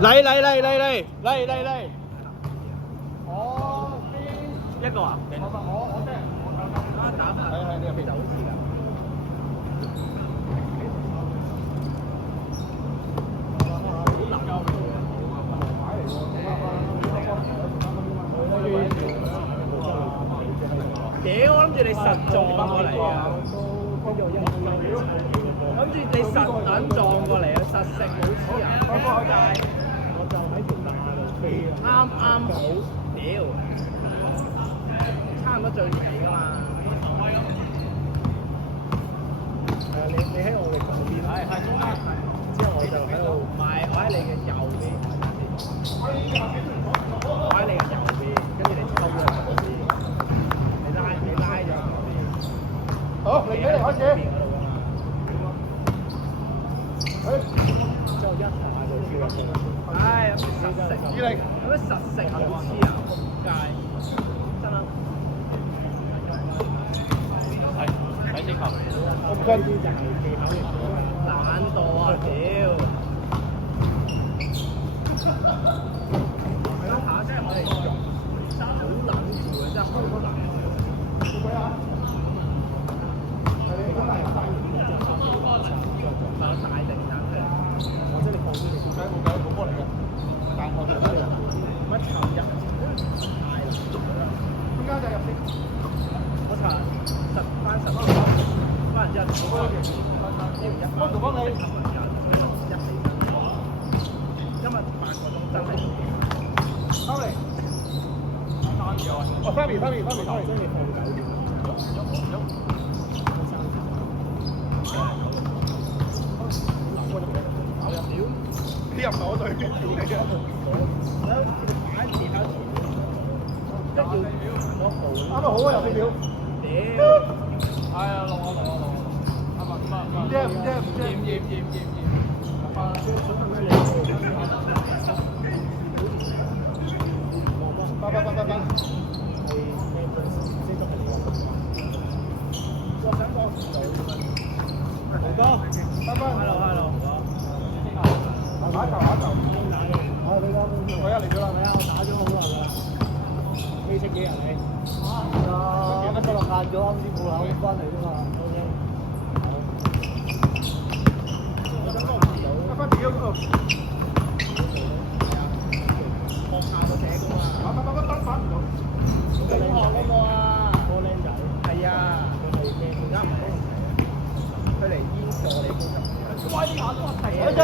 嚟！一個啊？我聽，打牌係你入邊就好似㗎。屌！我諗住你實撞過嚟啊！諗住你實等撞過嚟啊！實食冇黐啊！我就喺條大路飛啱好，屌！差唔多最尾㗎嘛。係啊，你喺我嘅左邊，係中間，之後我就喺度，唔係我喺你嘅右邊，我喺你嘅右邊，跟住你抽咗左邊，你拉咗左邊。好，嚟開始。之後一下就跳入去。唉，咁實食，咁樣實食好黐啊！仆街，真啦。睇直球。我唔跟住就係技巧嚟嘅。懶惰啊！屌！係咯，下真係我哋揸好撚住啊！真係好撚住。大定生嘅，我即係你放啲冇波嚟嘅，但我哋乜尋日太難做啦。中間就入先。我查翻實翻然之後，幫助幫你。今日8個鐘真係收嚟。哦，Sammy，將你放9點。啲入手對屌嚟嘅。擺地下前，一要攞步。啱好啊，入表。屌！係啊，落。唔知。拜。我想講好多，拜。hello。下一球。我一嚟咗啦，我打咗好耐啦。你識幾人你？乜都落硬咗，啱先冇扭翻嚟啫嘛。翻屌嗰度。學校都寫㗎嘛。翻唔到。中學嗰個啊。個靚仔。係啊。而家唔好。佢嚟煙助你高級。喂，呢下都係睇啫。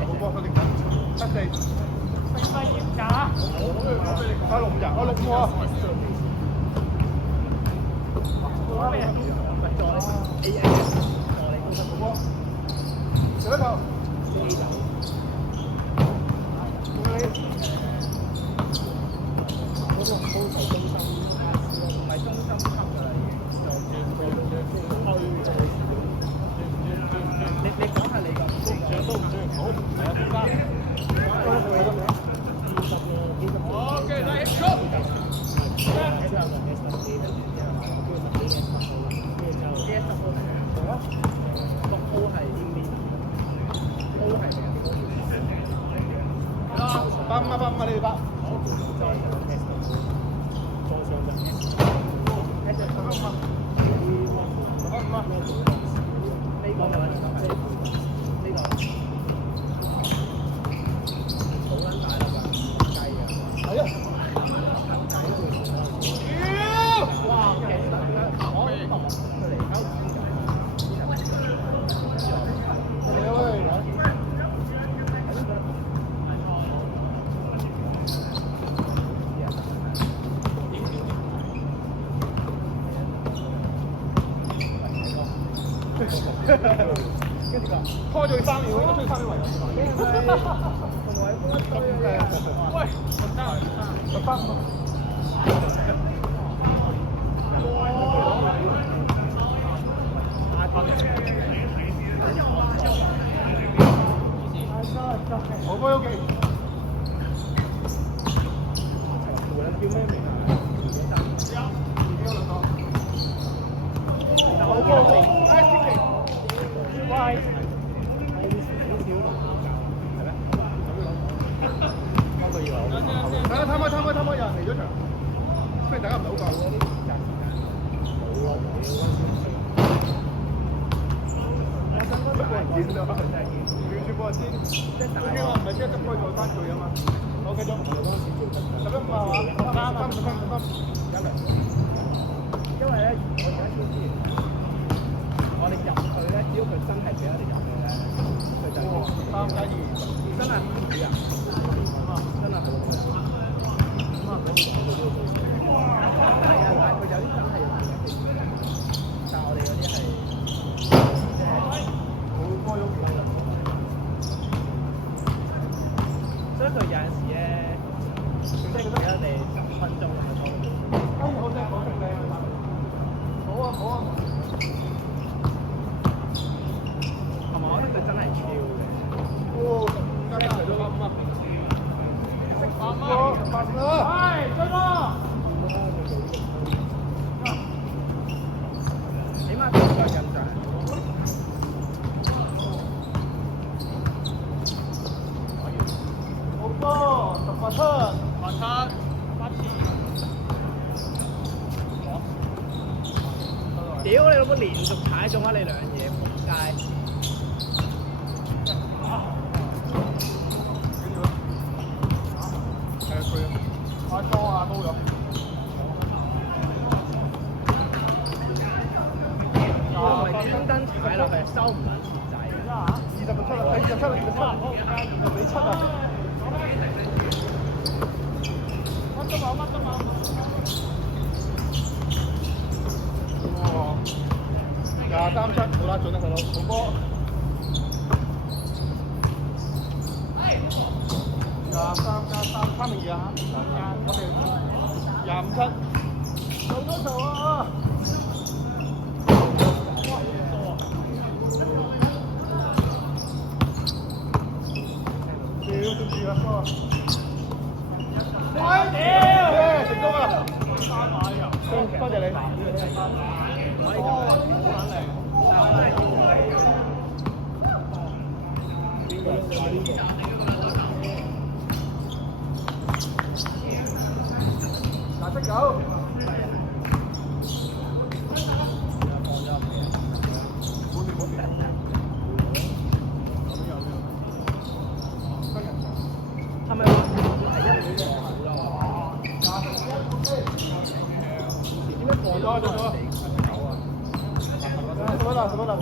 冇波，佢哋7-4。4葉架。我6人，我6個。做咩啊？唔係助你 A 助你高級波。上一球。嗰個高球中心，唔係中心級㗎啦，已經就你講下你個都唔算好，係啊，中間。OK，嚟8你哋8。開咗3秒，應該追3秒為喂，得翻。好波 OK。叫咩名啊？好波 OK。喂。見到，完全冇人知。即係大因為唔係即係執開做翻佢啊嘛。我繼續。15係嘛？30分。因為咧，我而家先知，我哋入去咧，只要佢真係俾我哋入去咧，佢就3+2，真係唔止啊！真係好好啊！係啊，但係佢有啲真係難嘅，但係我哋嗰啲係即係好開咗幾多？所以佢有陣時咧，即係俾我哋10分鐘咁樣多。好真係講得靚。好啊。同埋我覺得佢真係超嘅。哦，加嚟咗15啊！8啦！係，追咯！起碼佢有印象。好多18分。屌你老母連續踩中啊！你兩嘢仆街！係啊，佢啊，太多啊，都有。我唔係專登踩落去，收唔撚切仔。27啦，27啦，又俾7啊！乜都冇。哇！23-7，好啦，準啦，細佬，好波。23+3，3名2啊！我哋25-7，做咗球啊！屌，對住啊，哥！喂，成功啊！多謝你。嗱，7-9。係咪話係1比1好啦？點解放咗4-9啊什麼啦？13，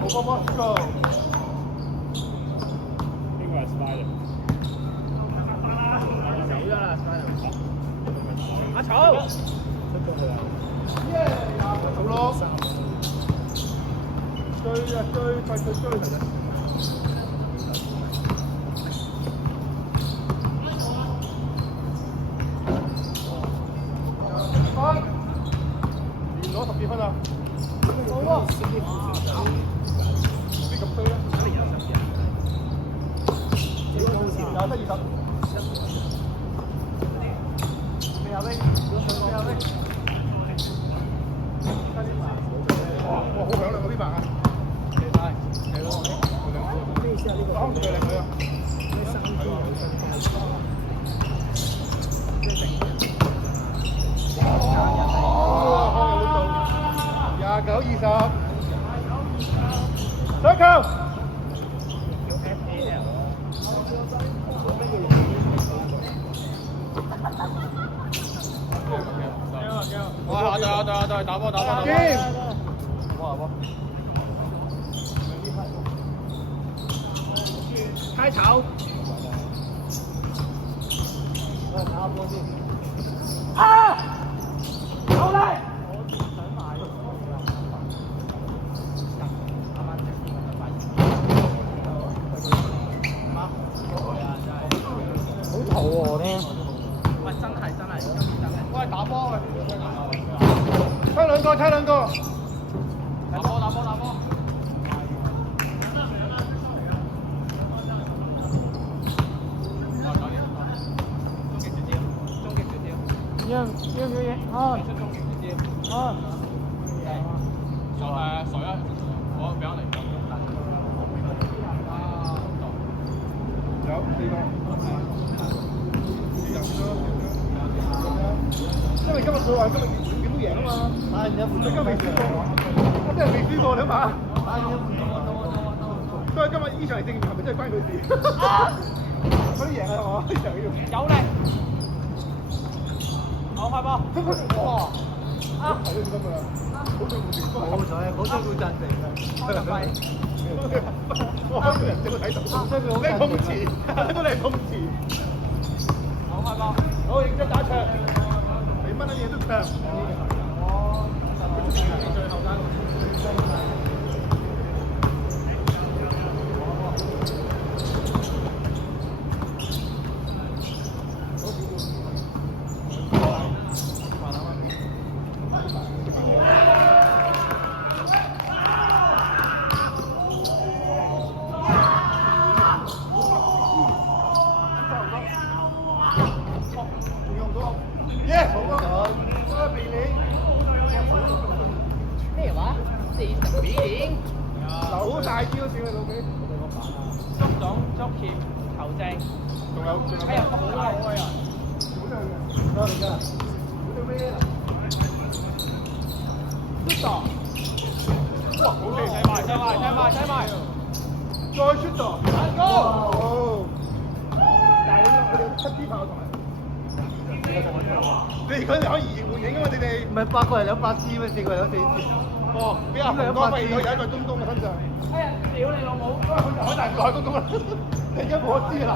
冇波波，go！呢個係 Spider。走咗啦，Spider。阿草。好咯。追啊追，快追追嚟嘅。連攞12分啊！好喎。邊咁衰啊？27-20。未啊威，哇！好響亮嗰啲白啊！係咯，咩意思啊？呢個最靚女啊！咩3天有新花？即係成29-20，上球！哇！對，打波。見！哇！開球。打下波先。啊！好嚟！好肚餓添。喂，真係，今年真係。喂，打波啊！差兩個。打波。要啊！水啊！我俾我嚟講。有4個。因為今日佢話今日見到贏啊嘛，打完一半你今日未輸過，我真係未輸過兩把。打完一半所以今日呢場係正義，係咪真係關佢事？佢贏啊我呢場要。有力。好開波。哇！啊，係咁噶啦，好對唔住，好彩，好彩佢贊成嘅。開就廢。我開個人隻都睇到，你碰瓷，睇到你係碰瓷。好開波。好認真打場，你乜嘢都唱。哦，最後單。咩話？40點。好大招少你老味。足總足協球證。仲有。哎呀，好啦好啊！好嚟㗎。好到咩啊？出檔。哇！好勁！睇埋睇埋睇埋睇埋。再出檔。好。但係佢哋7支炮台。你嗰陣可以移換影㗎嘛？你哋唔係8個人有8支咩？4個人有4支。哦，俾阿紅哥發現咗有一個中東嘅身上。哎呀，屌你老母！海大個中東啦，你而家冇得知啦。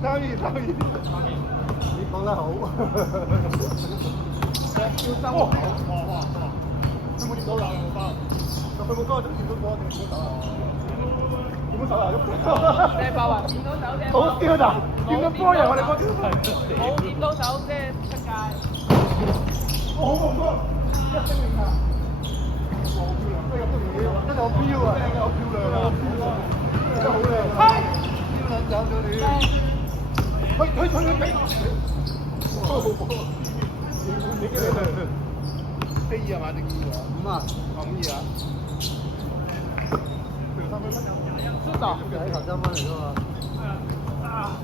生意，你講得好。要收口。哇！佢冇跌到啦，冇包。佢冇包就跌到波定點手啊？點手啊？喐！咩包啊？掂到手啫。好笑咋？掂到波又我哋波冇掂到手即係出界。我好夢多，一聲令下。好漂亮，真係咁多嘢，真係好漂啊！真係好漂亮啊！真係好靚。標撚走咗你。佢俾。你幾多對？4啊嘛定2啊5啊？5啊。3分咩？出檔。喺頭3分嚟㗎嘛。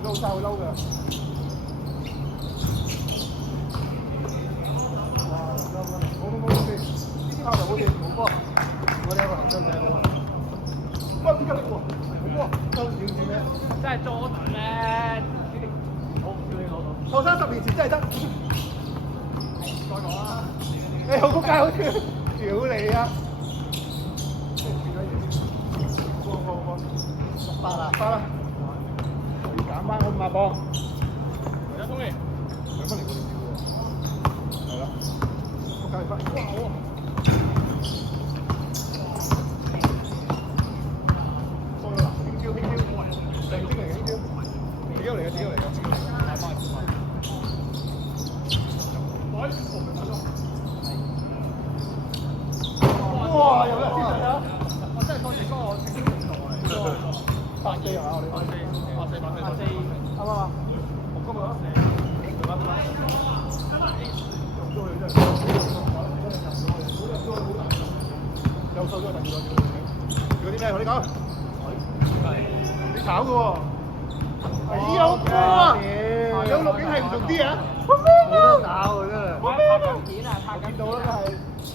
嬲曬會嬲㗎。冇事，呢啲炮頭好似冇波，我哋有個後生仔好啊。哇！邊個嚟喎？好啊，收少少咩？真係作咧！好，叫你攞到。後生10年前真係得。再講啦。你好仆街，好似屌你啊！8啦，8啦。可以減翻500磅。有通利。2分嚟過你少喎。係啦。仆街分。哇！好啊。收咗啦，輕招，零精嚟嘅輕招。自己嚟嘅，自己嚟嘅。買翻。哇！有啦，我真係當時嗰個清清楚楚嚟。84啊！我哋84，啱唔啱啊？我今日有數咗第2個，嗰啲咩？我哋講，你炒嘅喎，有波啊！有錄影係唔同啲啊！好 man 啊！搞啊真係。好 man 啊！片啊，拍緊見到啦，係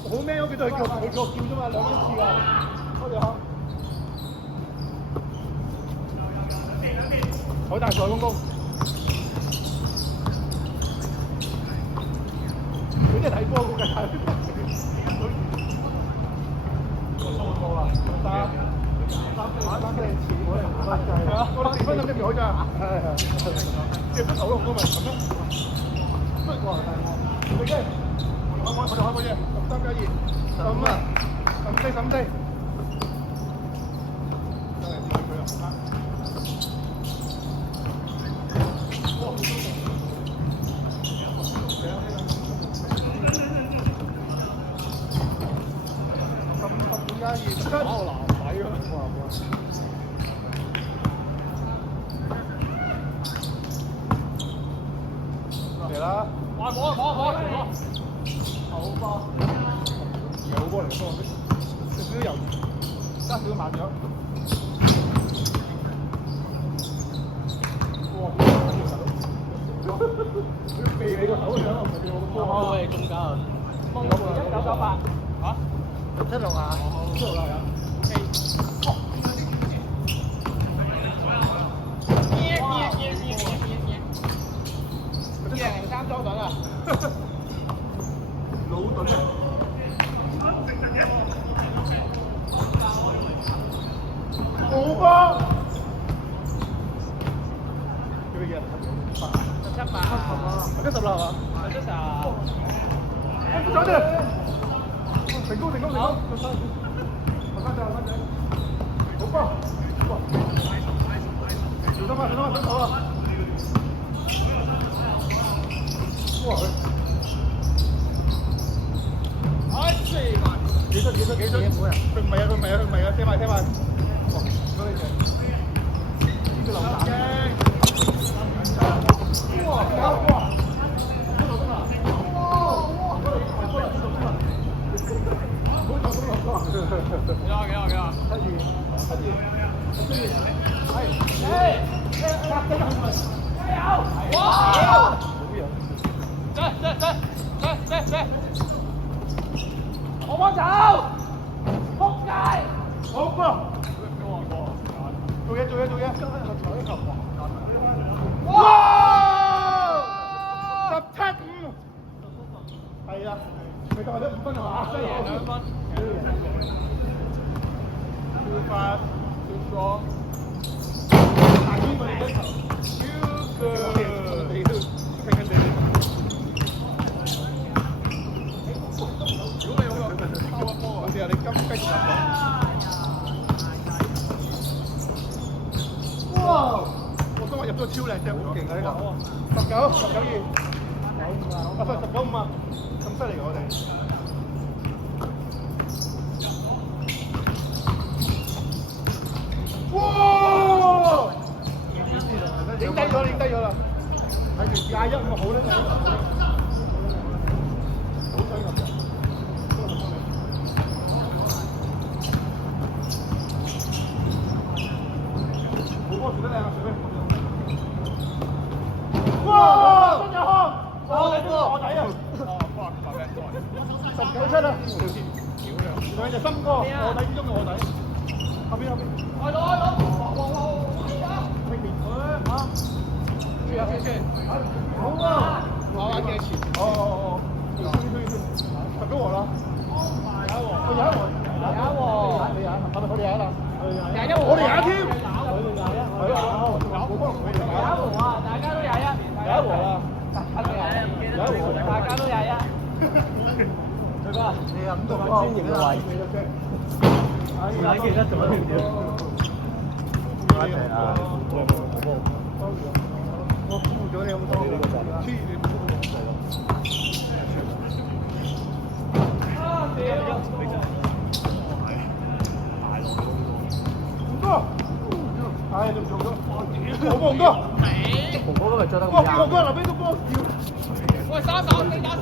好 man 嗰幾對叫叫啫嘛，2蚊一次啊！開住嚇。海大賽公公，佢真係睇波嘅㗎，過啦，3分前我哋唔得計啊！我哋4分諗住好咋，接得頭咁多咪咁咯，哇大鑊！你嘅，我哋開波啫，13加2，15啊，14，真係掂佢啊！嚟啦！哇！冇！好波，有波嚟波，食少少油，加少少麻醬。哇！避你個手上，唔係避我個波。我哋中間啊。夢1998。嚇76啊，76啊。2003周等啊！老盾啊！冇波！叫乜嘢17吧。？16係嘛17。走啲！成功！後生仔，好波！小心啊！想走啊！哇！幾多？佢唔係啊！聽埋。哦，嗰啲嘢。呢個流彈。哇！我幫手，仆街！好波！做嘢！哇！17-5，係啊，佢就係得5分係嘛？贏2分。Too fast, too strong。大天佢哋一球。Too good。如果你好有拋一波，好似係你金雞咁講。哇！我今日入咗超靚隻，好勁啊呢球！19-2。19-5啊！咁犀利㗎我哋。哇！影低咗啦！睇住21咁好咧，好想入。好波傳得靚啊！水飛。哇！真有康！我睇啊！19-7啊！2隻深哥，我睇中我睇。後邊。開到！好啊！玩幾多錢？哦，罰咗我啦！我踩，係咪佢哋踩啦？我哋踩添。係啊，冇幫佢哋踩。大家都21。踩和啦。大家都21。佢哥，你有5個專業嘅位。唔係記得做乜嘢？我估咗你咁多，黐你唔多。唉，就唔做咗。紅哥，紅哥今日着得紅哥留俾個波要。喂，打手，你打手。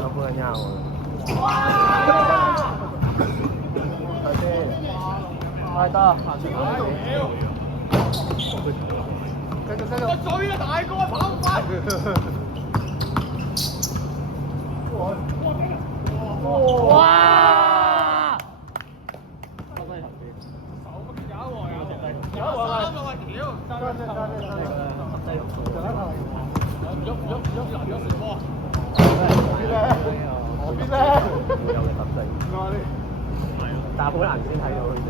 有波人啱喎。哇！睇先，係得，行住佢。繼續。個嘴啊，大哥，跑唔快。哇！但係好難先睇到佢都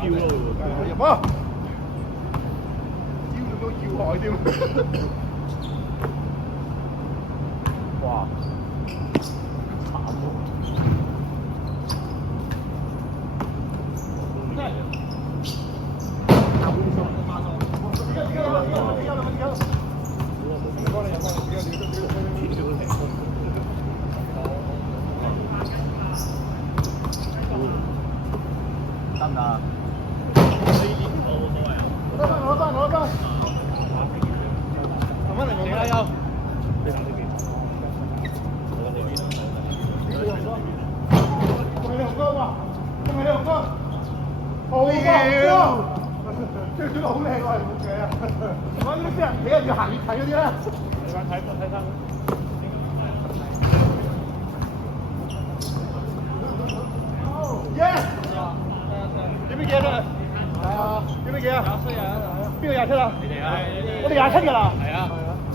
飄咯喎。入啊！腰到要害添。哇！慘喎！得唔得啊？攞翻，慢慢嚟，加油！恭喜你紅哥！好波！最主要好靚喎，係冇計啊！我呢啲人幾日要行越睇嗰啲咧。你玩睇睇Yes！幾多幾啊？係啊，幾多幾啊？邊個廿七啊？你哋啊，我哋廿七㗎啦。係啊，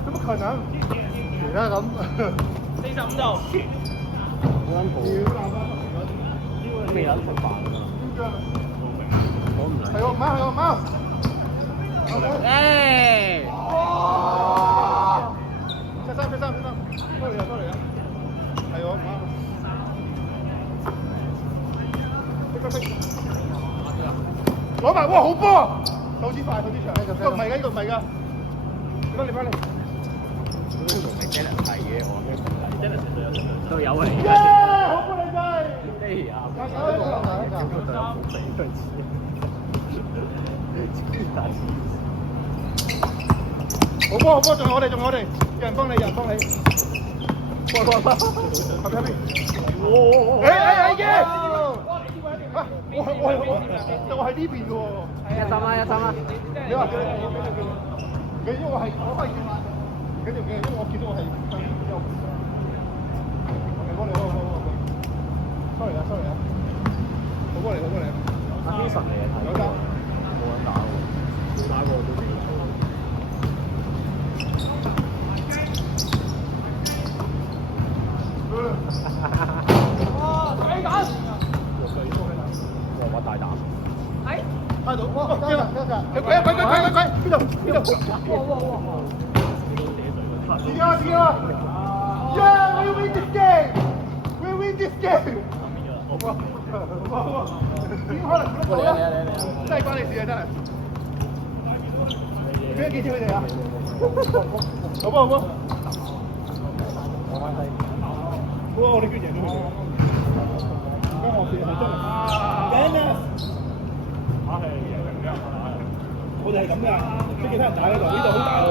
怎麼可能？而家咁45度。屌未有食飯㗎嘛？我唔嚟。係喎，貓係喎，貓。誒！哇！出三，多嚟啊！係喎，貓。攞埋，哇！好波！手指快，手指長。呢個唔係㗎，呢個唔係㗎。翻嚟。同你 Dennis 睇嘅，我Dennis 都有嚟。耶！好波你真係。哎呀！好波，仲有我哋，有人幫你，過，後邊。哎耶！我就係呢邊嘅喎。1-3啦。你話佢，因為我係跟住因為我見到我係，sorry 啊，好過嚟。阿天神嚟啊，有得，冇人打喎，打過都幾粗。我大膽。睇到，哇！邊度？自己啊！Yeah, we win this game. 好波，點可能咁講啊？真係關你事啊！真係。俾咗幾錢佢哋啊？好波。好啊，我哋決贏咗佢。關我事係真係。我哋係咁㗎，即係其他人打嗰度，呢度好大喎。